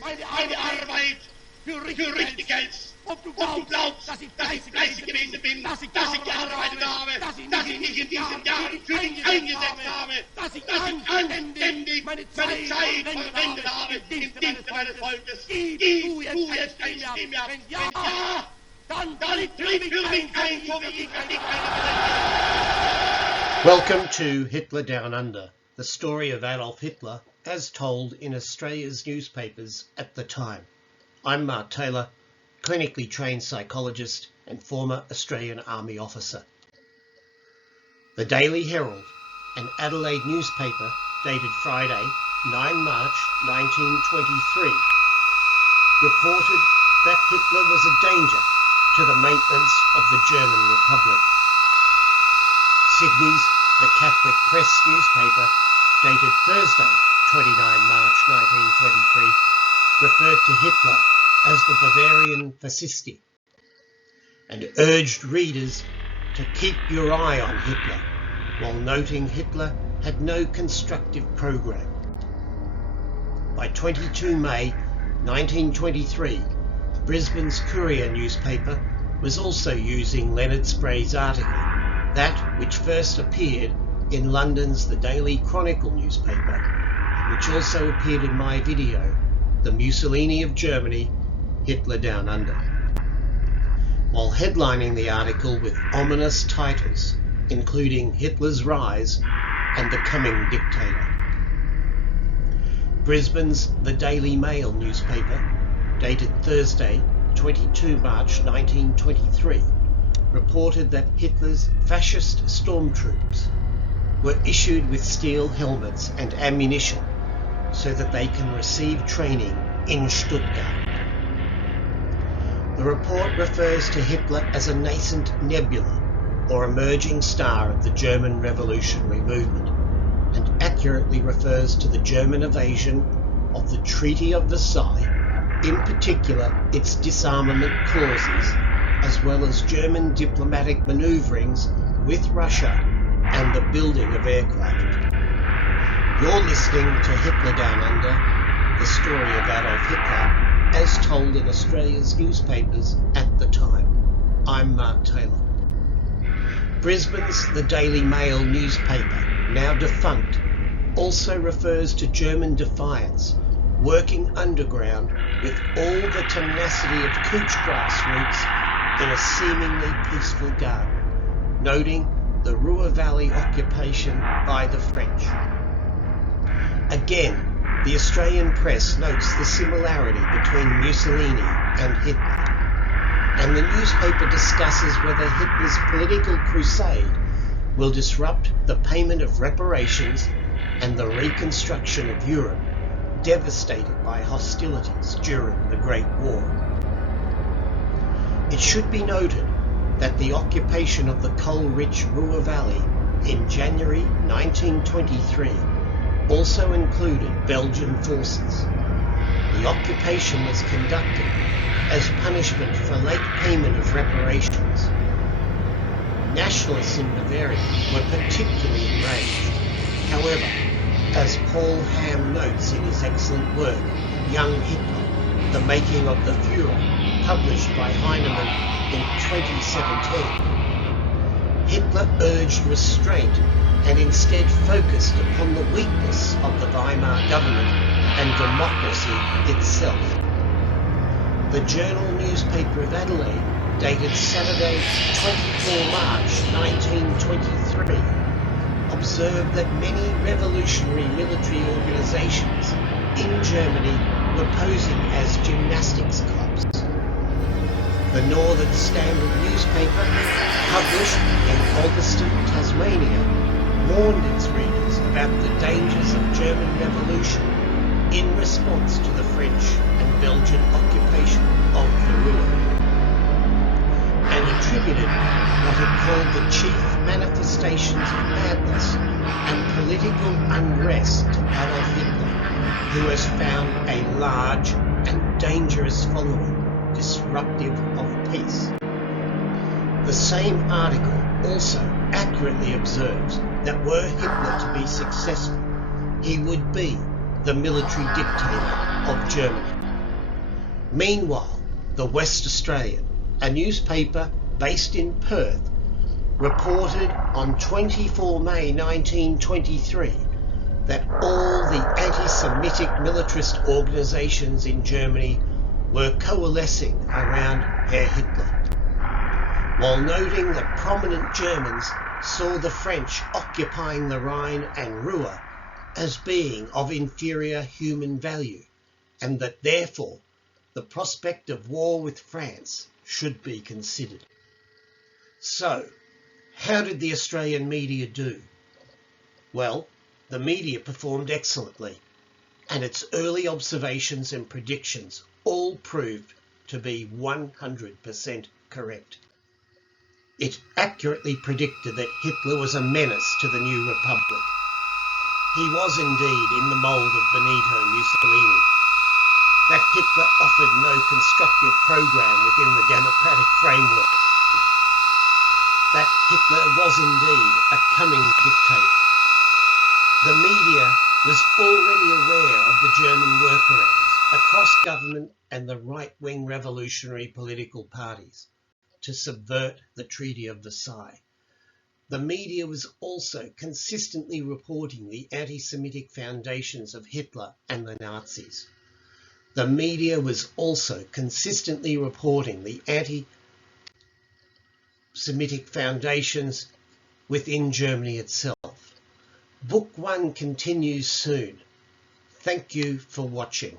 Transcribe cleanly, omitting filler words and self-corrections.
meine Arbeit für richtig hältst. Ob du glaubst, dass ich fleißig gewesen bin, dass ich gearbeitet habe, dass ich mich in diesen Jahren für dich eingesetzt habe, dass ich anständig meine Zeit verwendet habe im Dienste meines Volkes. Gib du jetzt dein Stimme ab. Wenn ja, dann tritt für mich ein, so wie ich ein Ding. Welcome to Hitler Down Under, the story of Adolf Hitler as told in Australia's newspapers at the time. I'm Mark Taylor, clinically trained psychologist and former Australian Army officer. The Daily Herald, an Adelaide newspaper dated Friday, 9 March 1923, reported that Hitler was a danger to the maintenance of the German Republic. Sydney's The Catholic Press newspaper, dated Thursday, 29 March 1923, referred to Hitler as the Bavarian Fascisti and urged readers to keep your eye on Hitler, while noting Hitler had no constructive program. By 22 May 1923, Brisbane's Courier newspaper was also using Leonard Spray's article, that which first appeared in London's The Daily Chronicle newspaper, which also appeared in my video, The Mussolini of Germany, Hitler Down Under, while headlining the article with ominous titles, including Hitler's Rise and The Coming Dictator. Brisbane's The Daily Mail newspaper, dated Thursday, 22 March 1923, reported that Hitler's fascist stormtroops were issued with steel helmets and ammunition so that they can receive training in Stuttgart. The report refers to Hitler as a nascent nebula or emerging star of the German revolutionary movement, and accurately refers to the German evasion of the Treaty of Versailles, in particular its disarmament clauses, as well as German diplomatic manoeuvrings with Russia and the building of aircraft. You're listening to Hitler Down Under, the story of Adolf Hitler as told in Australia's newspapers at the time. I'm Mark Taylor. Brisbane's The Daily Mail newspaper, now defunct, also refers to German defiance, working underground with all the tenacity of Cooch grassroots in a seemingly peaceful garden, noting the Ruhr Valley occupation by the French. Again, the Australian press notes the similarity between Mussolini and Hitler, and the newspaper discusses whether Hitler's political crusade will disrupt the payment of reparations and the reconstruction of Europe devastated by hostilities during the Great War. It should be noted that the occupation of the coal-rich Ruhr Valley in January 1923 also included Belgian forces. The occupation was conducted as punishment for late payment of reparations. Nationalists in Bavaria were particularly enraged. However, as Paul Ham notes in his excellent work, Young Hitler, The Making of the Führer, published by Heinemann in 2017, Hitler urged restraint and instead focused upon the weakness of the Weimar government and democracy itself. The Journal newspaper of Adelaide, dated Saturday, 24 March 1923, observed that many revolutionary military organisations in Germany were posing as gymnastics clubs. The Northern Standard newspaper, published in Alveston, Tasmania, warned its readers about the dangers of German revolution in response to the French and Belgian occupation of the Ruhr, and attributed what it called the chief manifestations of madness and political unrest to Adolf Hitler, who has found a large and dangerous following disruptive of peace. The same article also accurately observes that were Hitler to be successful, he would be the military dictator of Germany. Meanwhile, the West Australian, a newspaper based in Perth, reported on 24 May 1923 that all the anti-Semitic militarist organisations in Germany were coalescing around Herr Hitler, while noting that prominent Germans saw the French occupying the Rhine and Ruhr as being of inferior human value, and that therefore the prospect of war with France should be considered. So, how did the Australian media do? Well, the media performed excellently, and its early observations and predictions all proved to be 100% correct. It accurately predicted that Hitler was a menace to the new republic. He was indeed in the mould of Benito Mussolini. That Hitler offered no constructive program within the democratic framework. That Hitler was indeed a coming dictator. The media was already aware of the German workarounds across government and the right-wing revolutionary political parties to subvert the Treaty of Versailles. The media was also consistently reporting the anti-Semitic foundations of Hitler and the Nazis. The media was also consistently reporting the anti-Semitic foundations within Germany itself. Book 1 continues soon. Thank you for watching.